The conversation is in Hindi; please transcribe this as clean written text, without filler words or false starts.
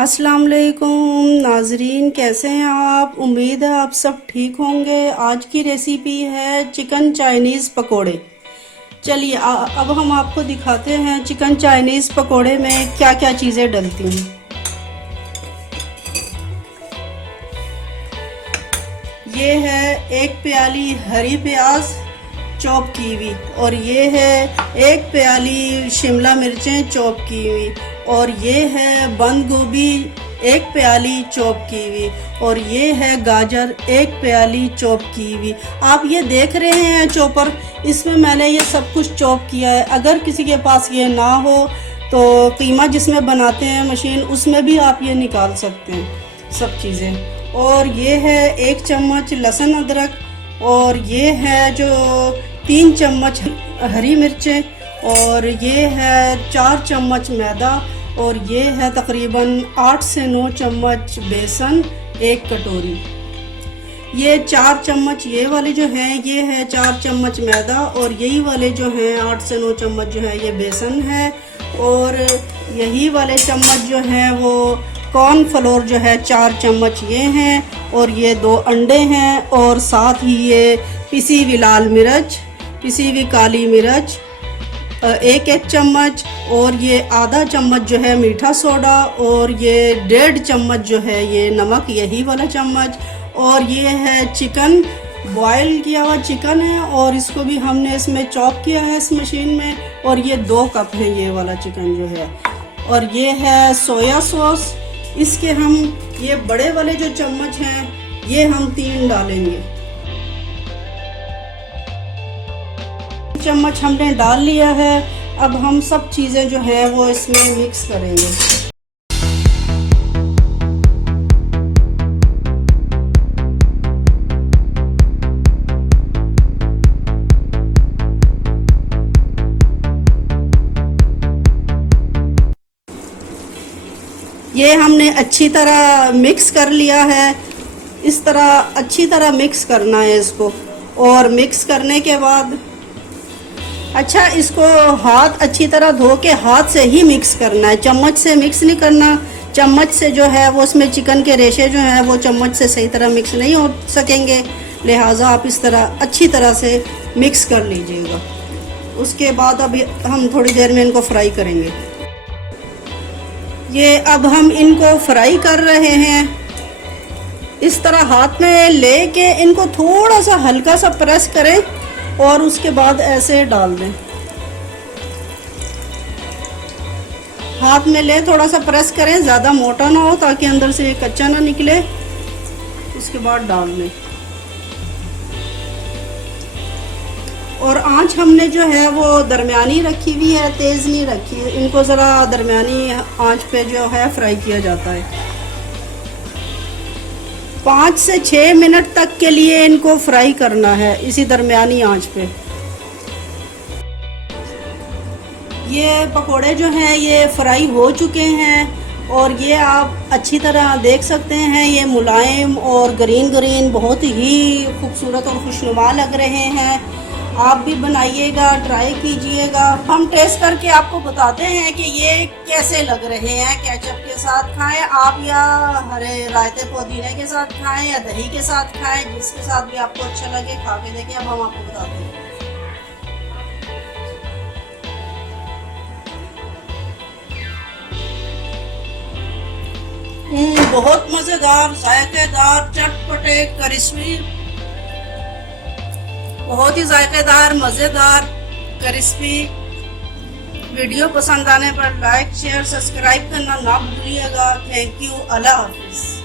अस्सलाम वालेकुम नाजरीन, कैसे हैं आप। उम्मीद है आप सब ठीक होंगे। आज की रेसिपी है चिकन चाइनीज़ पकोड़े। चलिए अब हम आपको दिखाते हैं चिकन चाइनीज़ पकोड़े में क्या क्या चीज़ें डलती हैं। ये है एक प्याली हरी प्याज चॉप की हुई, और ये है एक प्याली शिमला मिर्चें चॉप की हुई, और ये है बंद गोभी एक प्याली चॉप की हुई, और ये है गाजर एक प्याली चॉप की हुई। आप ये देख रहे हैं चॉपर, इसमें मैंने ये सब कुछ चॉप किया है। अगर किसी के पास ये ना हो तो कीमा जिसमें बनाते हैं मशीन, उसमें भी आप ये निकाल सकते हैं सब चीज़ें। और ये है 1 चम्मच लहसुन अदरक, और ये है जो 3 चम्मच हरी मिर्चें, और ये है 4 चम्मच मैदा, और ये है तकरीबन 8 से 9 चम्मच बेसन 1 कटोरी। ये 4 चम्मच ये वाले जो हैं ये है 4 चम्मच मैदा, और यही वाले जो हैं 8 से 9 चम्मच जो है ये बेसन है, और यही वाले चम्मच जो हैं वो कॉर्नफ्लोर जो है 4 चम्मच ये हैं, और ये 2 अंडे हैं, और साथ ही ये पिसी हुई लाल मिर्च, पिसी हुई काली मिर्च 1 चम्मच, और ये आधा चम्मच जो है मीठा सोडा, और ये 1.5 चम्मच जो है ये नमक, यही वाला चम्मच, और ये है चिकन, बॉयल किया हुआ चिकन है, और इसको भी हमने इसमें चॉप किया है इस मशीन में, और ये 2 कप है ये वाला चिकन जो है, और ये है सोया सॉस। इसके हम ये बड़े वाले जो चम्मच हैं ये हम 3 डालेंगे। चम्मच हमने डाल लिया है। अब हम सब चीज़ें जो है वो इसमें मिक्स करेंगे। ये हमने अच्छी तरह मिक्स कर लिया है। इस तरह अच्छी तरह मिक्स करना है इसको, और मिक्स करने के बाद अच्छा इसको हाथ अच्छी तरह धो के हाथ से ही मिक्स करना है, चम्मच से मिक्स नहीं करना। चम्मच से जो है वो उसमें चिकन के रेशे जो हैं वो चम्मच से सही तरह मिक्स नहीं हो सकेंगे, लिहाजा आप इस तरह अच्छी तरह से मिक्स कर लीजिएगा। उसके बाद अभी हम थोड़ी देर में इनको फ्राई करेंगे। ये अब हम इनको फ्राई कर रहे हैं। इस तरह हाथ में लेके इनको थोड़ा सा हल्का सा प्रेस करें, और उसके बाद ऐसे डाल दें। हाथ में ले थोड़ा सा प्रेस करें, ज़्यादा मोटा ना हो ताकि अंदर से कच्चा ना निकले। उसके बाद डाल दें, और आंच हमने जो है वो दरमियानी रखी हुई है, तेज़ नहीं रखी है। इनको ज़रा दरमियानी आंच पे जो है फ्राई किया जाता है। 5 से 6 मिनट तक के लिए इनको फ्राई करना है इसी दरमियानी आंच पे। ये पकोड़े जो हैं ये फ्राई हो चुके हैं, और ये आप अच्छी तरह देख सकते हैं ये मुलायम और ग्रीन ग्रीन बहुत ही खूबसूरत और खुशनुमा लग रहे हैं। आप भी बनाइएगा, ट्राई कीजिएगा। हम टेस्ट करके आपको बताते हैं कि ये कैसे लग रहे हैं। केचप के साथ खाएं आप, या हरे रायते पुदीने के साथ खाएं, या दही के साथ खाएं, जिसके साथ भी आपको अच्छा लगे खा के देखें। अब हम आपको बताते हैं। बहुत मज़ेदार, जायकेदार, चटपटे, क्रिस्पी, बहुत ही जायकेदार, मज़ेदार, क्रिस्पी। वीडियो पसंद आने पर लाइक शेयर सब्सक्राइब करना ना भूलिएगा। Thank you. अल्लाह हाफिज़।